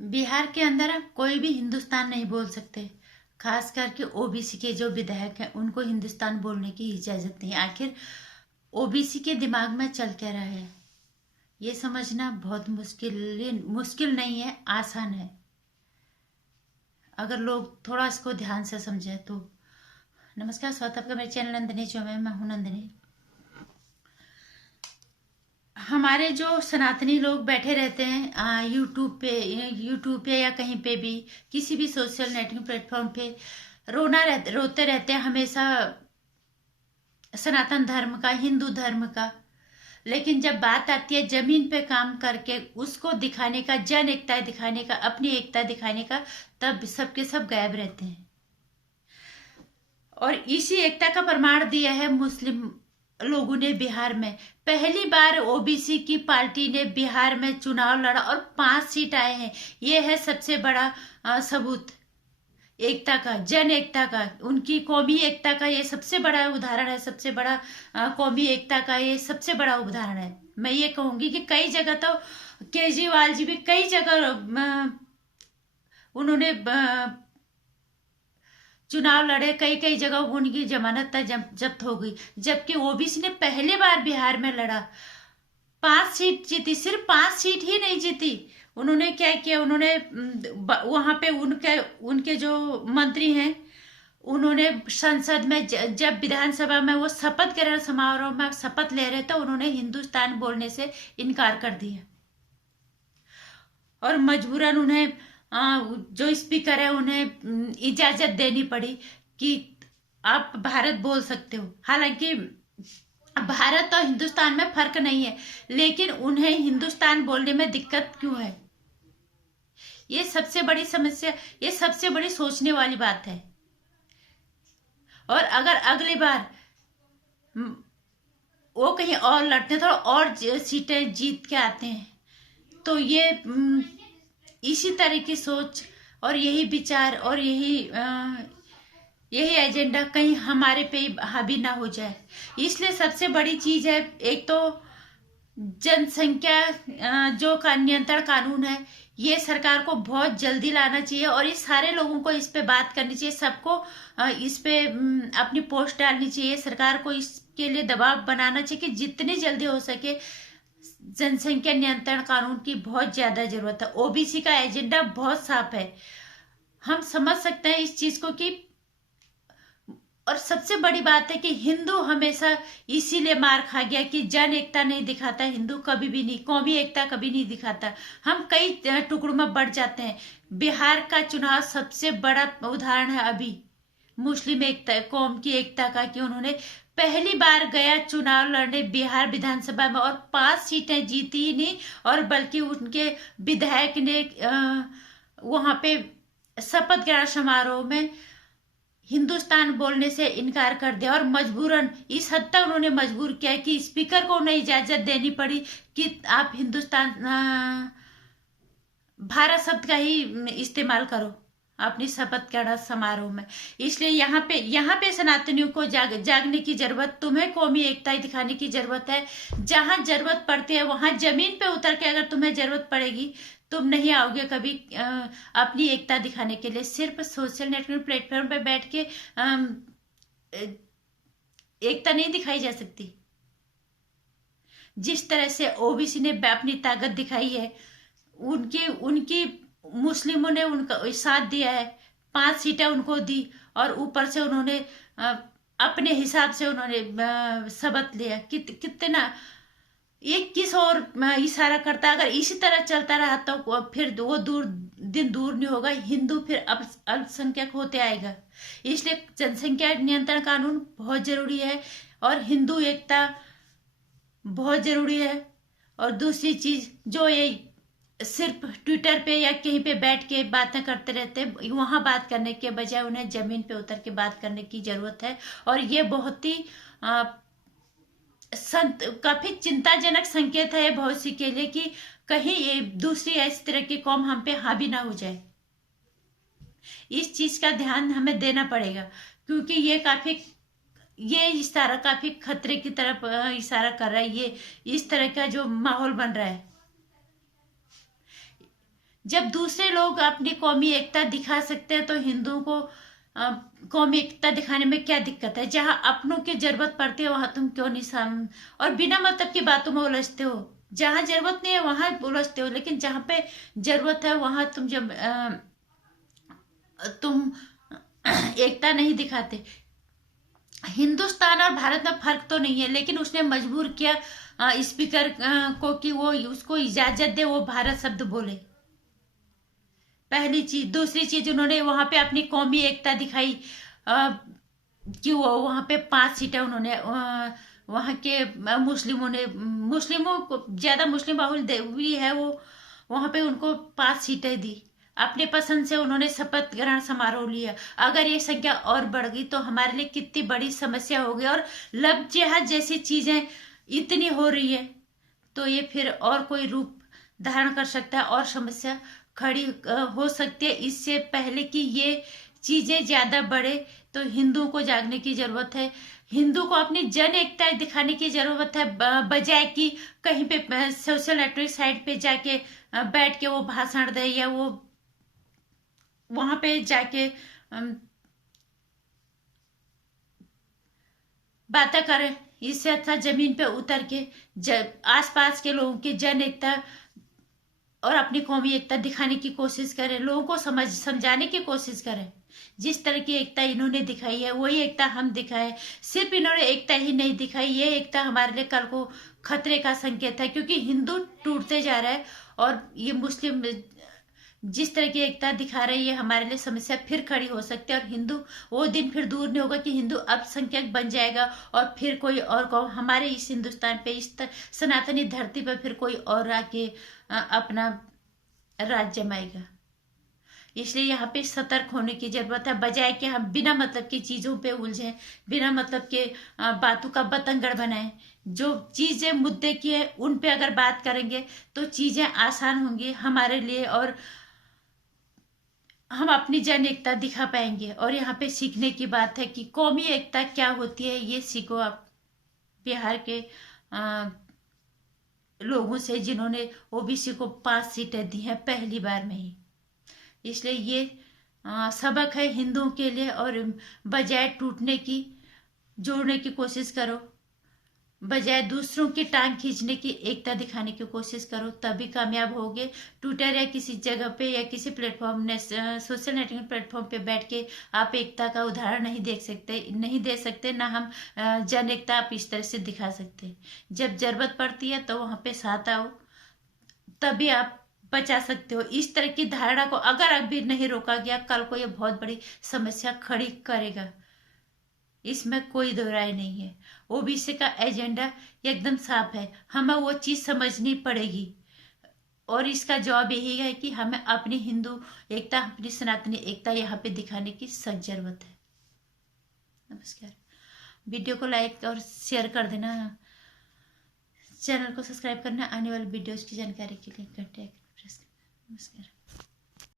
बिहार के अंदर अब कोई भी हिंदुस्तान नहीं बोल सकते। खास करके ओबीसी के जो विधायक हैं उनको हिंदुस्तान बोलने की इजाजत नहीं। आखिर ओबीसी के दिमाग में चल क्या रहा है ये समझना बहुत मुश्किल नहीं है, आसान है अगर लोग थोड़ा इसको ध्यान से समझे तो। नमस्कार, स्वागत है आपका मेरे चैनल नंदिनी जो में। मैं हूं नंदिनी। हमारे जो सनातनी लोग बैठे रहते हैं यूट्यूब पे या कहीं पे भी किसी भी सोशल नेटवर्किंग प्लेटफॉर्म पे रोते रहते हैं हमेशा सनातन धर्म का, हिंदू धर्म का। लेकिन जब बात आती है जमीन पे काम करके उसको दिखाने का, जन एकता दिखाने का, अपनी एकता दिखाने का, तब सबके सब गायब रहते हैं। और इसी एकता का प्रमाण दिया है मुस्लिम लोगों ने बिहार में। पहली बार ओबीसी की पार्टी ने बिहार में चुनाव लड़ा और 5 सीट आए हैं। ये है सबसे बड़ा सबूत एकता का, जन एकता का, उनकी कौमी एकता का। ये सबसे बड़ा उदाहरण है, सबसे बड़ा कौमी एकता का ये सबसे बड़ा उदाहरण है। मैं ये कहूंगी कि कई जगह तो केजरीवाल जी भी कई जगह उन्होंने चुनाव लड़े, कई कई जगह उनकी जमानत जब्त हो गई, जबकि ओबीसी ने पहली बार बिहार में लड़ा, 5 सीट जीती। सिर्फ 5 सीट ही नहीं जीती, उन्होंने क्या किया, उन्होंने वहां पे उनके जो मंत्री हैं उन्होंने संसद में जब विधानसभा में वो शपथ ग्रहण समारोह में शपथ ले रहे थे, उन्होंने हिंदुस्तान बोलने से इनकार कर दिया और मजबूरन उन्हें जो स्पीकर है उन्हें इजाजत देनी पड़ी कि आप भारत बोल सकते हो। हालांकि भारत और हिंदुस्तान में फर्क नहीं है, लेकिन उन्हें हिंदुस्तान बोलने में दिक्कत क्यों है? ये सबसे बड़ी समस्या, ये सबसे बड़ी सोचने वाली बात है। और अगर अगली बार वो कहीं और लड़ते हैं, थोड़ा और सीटें जीत के आते हैं, तो ये इसी तरह की सोच और यही विचार और यही एजेंडा कहीं हमारे पे हावी ना हो जाए। इसलिए सबसे बड़ी चीज है, एक तो जनसंख्या जो का नियंत्रण कानून है, ये सरकार को बहुत जल्दी लाना चाहिए और ये सारे लोगों को इस पे बात करनी चाहिए, सबको इस पे अपनी पोस्ट डालनी चाहिए। सरकार को इसके लिए दबाव बनाना चाहिए कि जितनी जल्दी हो सके जनसंख्या नियंत्रण कानून की बहुत ज्यादा जरूरत है। ओबीसी का एजेंडा बहुत साफ है, हम समझ सकते हैं इस चीज को कि। और सबसे बड़ी बात है कि हिंदू हमेशा इसीलिए मार खा गया कि जन एकता नहीं दिखाता हिंदू, कभी भी नहीं, कौमी एकता कभी नहीं दिखाता। हम कई टुकड़ों में बढ़ जाते हैं। बिहार का चुनाव सबसे बड़ा उदाहरण है अभी मुस्लिम एकता, कौम की एकता का, कि उन्होंने पहली बार गया चुनाव लड़ने बिहार विधानसभा में और 5 सीटें जीती ही नहीं, और बल्कि उनके विधायक ने वहां पे शपथ ग्रहण समारोह में हिंदुस्तान बोलने से इनकार कर दिया। और मजबूरन इस हद तक उन्होंने मजबूर किया कि स्पीकर को उन्हें इजाजत देनी पड़ी कि आप हिंदुस्तान भारत शब्द का ही इस्तेमाल करो अपनी शपथ ग्रहण समारोह में। इसलिए यहाँ पे सनातनियों को जागने की जरूरत, तुम्हें कौमी एकता दिखाने की जरूरत है। जहां जरूरत पड़ती है वहां जमीन पे उतर के अगर तुम्हें जरूरत पड़ेगी, तुम नहीं आओगे कभी अपनी एकता दिखाने के लिए। सिर्फ सोशल नेटवर्क प्लेटफॉर्म पे बैठ के एकता नहीं दिखाई जा सकती। जिस तरह से ओबीसी ने अपनी ताकत दिखाई है, उनकी मुस्लिमों ने उनका साथ दिया है, 5 सीटें उनको दी और ऊपर से उन्होंने अपने हिसाब से उन्होंने शपथ लिया। कितना ये किस और इशारा करता। अगर इसी तरह चलता रहा तो फिर वो दिन दूर नहीं होगा, हिंदू फिर अल्पसंख्यक होते आएगा। इसलिए जनसंख्या नियंत्रण कानून बहुत जरूरी है और हिंदू एकता बहुत जरूरी है। और दूसरी चीज, जो ये सिर्फ ट्विटर पे या कहीं पे बैठ के बातें करते रहते हैं, वहां बात करने के बजाय उन्हें जमीन पे उतर के बात करने की जरूरत है। और ये बहुत ही काफी चिंताजनक संकेत है भविष्य के लिए कि कहीं ये दूसरी इस तरह की कौम हम पे हावी ना हो जाए। इस चीज का ध्यान हमें देना पड़ेगा, क्योंकि ये इशारा काफी खतरे की तरफ इशारा कर रहा है। ये इस तरह का जो माहौल बन रहा है, जब दूसरे लोग अपनी कौमी एकता दिखा सकते हैं तो हिंदुओं को कौमी एकता दिखाने में क्या दिक्कत है? जहां अपनों की जरूरत पड़ती है वहां तुम क्यों नहीं और बिना मतलब की बातों में उलझते हो? जहां जरूरत नहीं है वहां उलझते हो, लेकिन जहां पे जरूरत है वहां तुम एकता नहीं दिखाते। हिंदुस्तान और भारत में फर्क तो नहीं है, लेकिन उसने मजबूर किया स्पीकर को कि वो उसको इजाजत दे वो भारत शब्द बोले। पहली चीज। दूसरी चीज, उन्होंने वहां पे अपनी कौमी एकता दिखाई कि वो वहां पे 5 सीटें उन्होंने वहां के मुस्लिमों को ज्यादा मुस्लिम बाहुल भी है वो, वहां पे उनको 5 सीटें दी। अपने पसंद से उन्होंने शपथ ग्रहण समारोह लिया। अगर ये संख्या और बढ़ गई तो हमारे लिए कितनी बड़ी समस्या होगी। और लव जिहाद जैसी चीजें इतनी हो रही है तो ये फिर और कोई रूप धारण कर सकता है और समस्या खड़ी हो सकती है। इससे पहले कि ये चीजें ज्यादा बढ़े तो हिंदुओं को जागने की जरूरत है। हिंदू को अपनी जन एकता दिखाने की जरूरत है, बजाय कि कहीं पे सोशल नेटवर्क साइट पे जाके बैठ के वो भाषण दे या वो वहां पे जाके बातें करें। इससे अच्छा जमीन पे उतर के आसपास के लोगों की जन एकता और अपनी कौमी एकता दिखाने की कोशिश करें, लोगों को समझाने की कोशिश करें। जिस तरह की एकता इन्होंने दिखाई है वही एकता हम दिखाए। सिर्फ इन्होंने एकता ही नहीं दिखाई, ये एकता हमारे लिए कल को खतरे का संकेत है, क्योंकि हिंदू टूटते जा रहा है और ये मुस्लिम जिस तरह की एकता दिखा रहे हैं ये हमारे लिए समस्या फिर खड़ी हो सकती है। और हिंदू वो दिन फिर दूर नहीं होगा कि हिंदू अल्पसंख्यक बन जाएगा और फिर कोई और कौम हमारे इस हिंदुस्तान पे इस सनातनी धरती पर फिर कोई और आके अपना राज जमाएगा। इसलिए यहाँ पे सतर्क होने की जरूरत है, बजाय कि हम बिना मतलब की चीजों पे उलझे, बिना मतलब के बातों का बतंगड़ बनाएं। जो चीजें मुद्दे की है उन पे अगर बात करेंगे तो चीजें आसान होंगी हमारे लिए और हम अपनी जन एकता दिखा पाएंगे। और यहाँ पे सीखने की बात है कि कौमी एकता क्या होती है, ये सीखो आप बिहार के लोगों से जिन्होंने ओबीसी को 5 सीटें दी हैं पहली बार में ही। इसलिए ये सबक है हिंदुओं के लिए। और बजाय टूटने की जोड़ने की कोशिश करो, बजाय दूसरों की टांग खींचने की एकता दिखाने की कोशिश करो, तभी कामयाब होगे। ट्विटर या किसी जगह पे या किसी प्लेटफॉर्म ने सोशल नेटवर्किंग प्लेटफॉर्म पे बैठ के आप एकता का उदाहरण नहीं दे सकते ना हम जन एकता आप इस तरह से दिखा सकते। जब जरूरत पड़ती है तो वहां पे साथ आओ, तभी आप बचा सकते हो। इस तरह की धारणा को अगर अभी नहीं रोका गया कल को ये बहुत बड़ी समस्या खड़ी करेगा, इसमें कोई दो राय नहीं है। ओबीसी का एजेंडा एकदम साफ है, हमें वो चीज समझनी पड़ेगी और इसका जवाब यही है कि हमें अपनी हिंदू एकता, अपनी सनातनी एकता यहाँ पे दिखाने की सख्त जरूरत है। नमस्कार। वीडियो को लाइक और शेयर कर देना, चैनल को सब्सक्राइब करना, आने वाले वीडियोस की जानकारी के लिए घंटे प्रेस करना। नमस्कार।